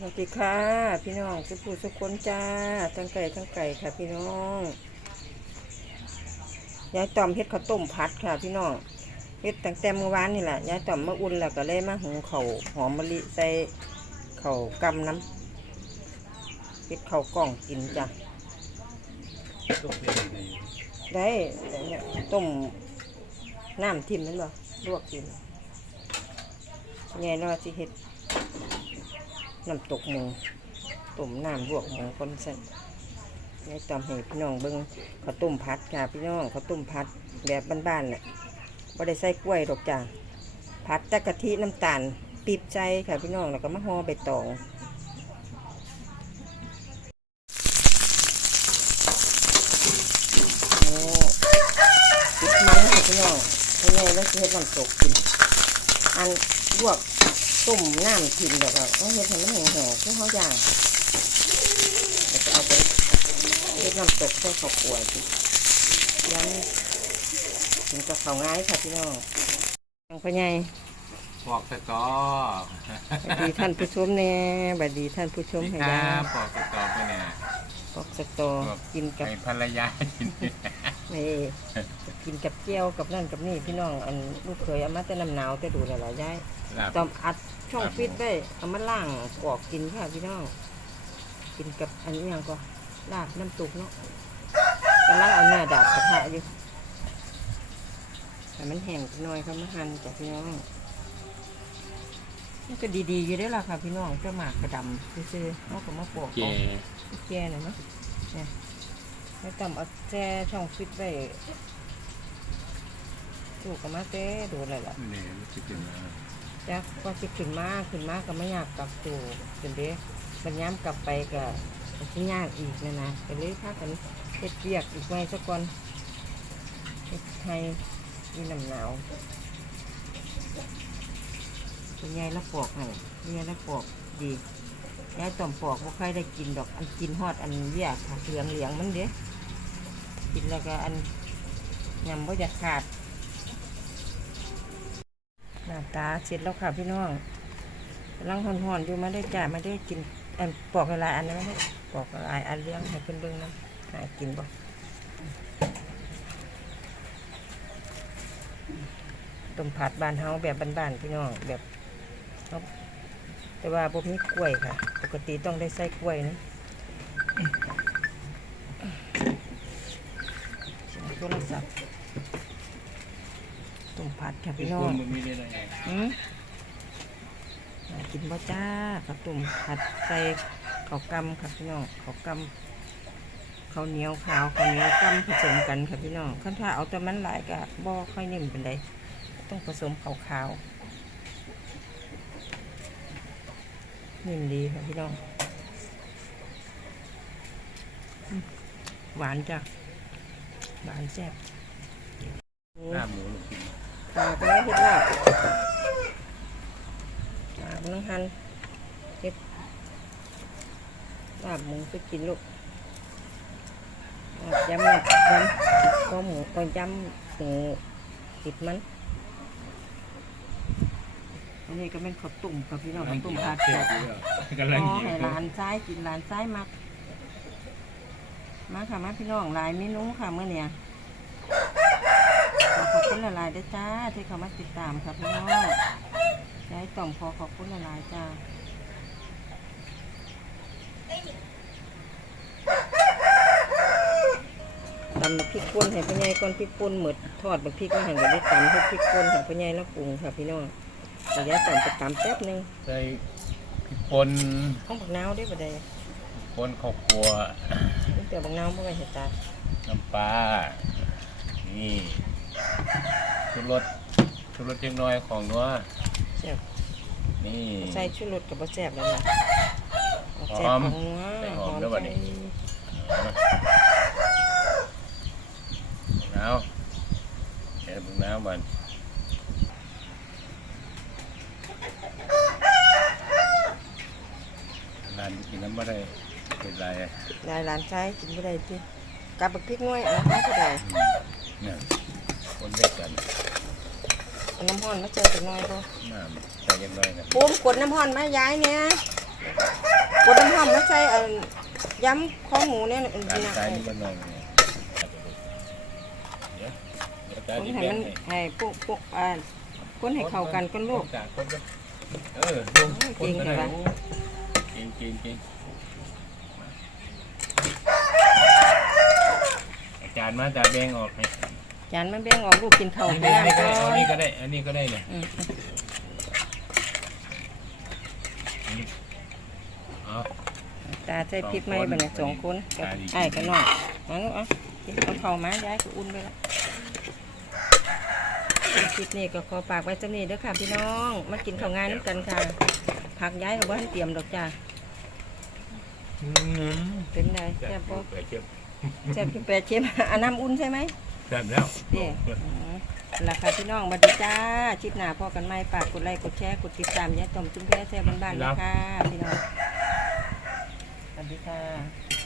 สวัสดีค่ะ พี่น้องสุภูสุคนจ้าทั้งไก่ทั้งไก่ค่ะพี่น้องยายต่อมเฮ็ดข้าวต้มผัดค่ะ พี่น้องเฮ็ดตั้งแต่เมื่อวานนี่แหละยายต่อมมาอุ่นแล้วก็เลยมาหุงข้าวหอมมะลิใส่ข้าวกำน้ำเฮ็ดข้าวกล่องกินจ้ะได้ต้มน้ำทิมนั่นบ่ลวกกินไงเนาะสิเฮ็ด น้ำตกหมูต้มน้ำลวกหมูคนสั่นยายตอมให้พี่น้องเบิ่งข้าวต้มผัดค่ะพี่น้องข้าวต้มผัดแบบบ้านๆน่ะบ่ได้ใส่กล้วยดอกจ้ะผัดแต่กะทิน้ำตาลปีบใจค่ะพี่น้องแล้วก็มาห่อใบตองโอ้ปิดมันค่ะพี่น้องเพราะไงแล้วสิเฮ็ดน้ำตกกิน อันลวก ต้มน้ำทิ้งแล้วก็ต้องเฮ็ดให้มันแห้งๆคือเขาย่างแล้วก็เอาไปเฮ็ดน้ำตกใส่ข้าวคั่วสิยังถึงกับเขาวง่ายค่ะพี่น้องทางพ่อใหญ่ปอกสตอสวัสดีท่านผู้ชมแน่บัดดีท่านผู้ชมให้คยารับปอกสตอไปเนี่ยปอกสตอกินกับให้ภรรยากินนี่กินกับเจียวกับนั่นกับนี่พี่น้องอันลูกเคยเอามาแต่น้ำหนาวแต่ดูแล้วล่ะยายลาบตอมอัด ช่องฟิตได้เอามาล่างกรอกกินค่ะพี่น้อง กินกับอันนี้ยังก็ลาบน้ำตุกเนาะกำลังเอาเนื้อดาบกระทะอยู่แต่มันแห้งจักหน่อยเขามาหั่นจากพี่น้องมันก็ดีๆอยู่ได้อล่ะค่ะพี่น้องเจ้าหมากกระดำซื้อๆเอาก็มาปอกเจเอาแก่หน่อยเนาะเนี่ยแล้วตำเอาแจ้ช่องฟิตไว้ถูกกับมาเต้ดูเลยล่ะนี่รู้สึกถึงแล้ว จ้ะก็สิขึ้นมาขึ้นมาก็ไม่อยากกลับตัวเป็นเด้มันย้ำกลับไปก็สิยากอีกนะนะก็เลยพากันเฮ็ดเปียกอีกไว้สักก่อนเฮ็ดไทยมีน้ำหนาวเป็นไงแล้วปอกให้เป็นไงแล้วปอกดียายต้มปอกบ่ใครได้กินดอกอันกินฮอดอันเบี้ยค่ะเหลืองเหลียงมันเด้กินแล้วก็อันยำบ่จะขาด หน้าตาเสร็จแล้วค่ะพี่น้องกำลังห่อนๆอยู่มาได้จ่ามาได้กินอันปอกหลายอันนะไม่ได้ปอกหลายอันเลี้ยงให้เพิ่นเบิ่งนะหากินบ่ต้มผัดบานเฮาแบบบ้านๆพี่น้องแบบแต่ว่าบ่มีกล้วยค่ะ ปกติต้องได้ใส่กล้วยนะเสียงโทรศัพท์ ต้มผัดค่ะพี่พี่น้องอืมกินบ่จ้าข้าวต้มผัดใส่ข้าวกำค่ะพี่น้องข้าวกำข้าวเหนียวขาวข้าวเหนียวกำผสมกันค่ะพี่น้องขั้นถ้าเอาแต่มันหลายก็บ่ค่อยนิ่มเป็นไดต้องผสมขาวขาวนิ่มดีค่ะพี่น้องหวานจ้ะหวานแซ่บลาหมู ปลาก็ไม่เห็ดลาบปลาน้องหันเห็ดลาบหมูไปกินลูกลาบยำลาบยำก็หมูก็ยำหมูติดมัน อันนี้ก็เป็นข้าวตุ่มกับพี่น้องข้าวตุ่มผัดเสร็แบจบแล้วกำลังอ๋อหิวให้หลานซ้ายกินหลานซ้ายมักมาค่ะมาพี่น้องหลายเมนูค่ะเมื่อเนี่ยข อขอบคุณหลายๆด้วยจ้า ที่เขามาติดตามค่ะพี่น้องยายต่อมขอขอบคุณหลายๆจ้าตำบักพริกป่นให้พ่อใหญ่ก่อนพริกป่นหมดทอดบักพริกแล้วหั่นก็ได้ตำให้พริกป่นให้พ่อใหญ่แล้วปรุงค่ะพี่น้องเดี๋ยวยายต่อมไปตำแป๊บหนึงใส่พริกปนห้องบักนาวได้บ่ได้ปนข้าวคั่วนี่เดี๋ยวบักนาวบ่ไปเห็ดตาน้ำปลานี่ ชุดรสชุดรสเล็กน้อยของนัวแซ่บนี่ใส่ชูรสกับบ่แซ่บแล้วล่ะเอาหแซ่บอมของนัวใส่หอมด้วยบัดนี้เอาแค่บึงน้ำมันร้านกินน้ำไม่ได้เป็นไรอะยายหลานชายกินบ่ได้ติกับบักพริกน้อยเอามาเท่าใดเนี่ย คนเล็กกันเอาน้ำร้อนมาเจอจักหน่อยบ่น้ำใส่ยังไงนะปูมกดน้ำร้อนมายายเนี่ยอมมาใส่เอ่อย้ำข้อหมูเนี่ยตาลนะสายนี่ก็หน่อยหนึ่งเดี๋ยวเดี๋ยวตาคนดีให้แบ่มังนให้ให้ปุ๊กปุ๊กอ่าคนให้เข้ากันก็ลูกจากคนก็เออลงคนก็ได้เก่งจังวะโอ้เก่งเก่งเก่งอาจารย์มาจากแบงออกให้ จานมันแบ่งออกลูกกินข้าวอันไปนี้น้ำก่ออันนนี้ก็ได้ อันนี้ก็ได้เนี่ยอืมอันนี้เอาตาใส่พริกไหมบ่เนี่ยสองคนกับไอ้ายกับน้องเอาลูกเอาเอาเข้ามาย้ายก็อุ่นไปแล้วคลิปนี้ก็ขอฝากไว้สำนี้เด้อค่ะพี่น้อง มากินข้าวงานน้ำกันค่ะ ผักย้ายกับว่าเตรียมดอกจ้าอืมเป็นไงแซ่แซ่บบบ่แปดเจ็บแซ่บที่แปดเชฟอันน้ำอุ่นใช่ไหม แซ่บแล้วนี่ราคาพี่น้องบัดีจ้าชิปหน้าพอกันไหมฝากกดไลค์กดแชร์กดติดตามยายต้มจุ้มแพ้แซ่บบ้านๆนะคะพี่น้องสวัสดีค่ะ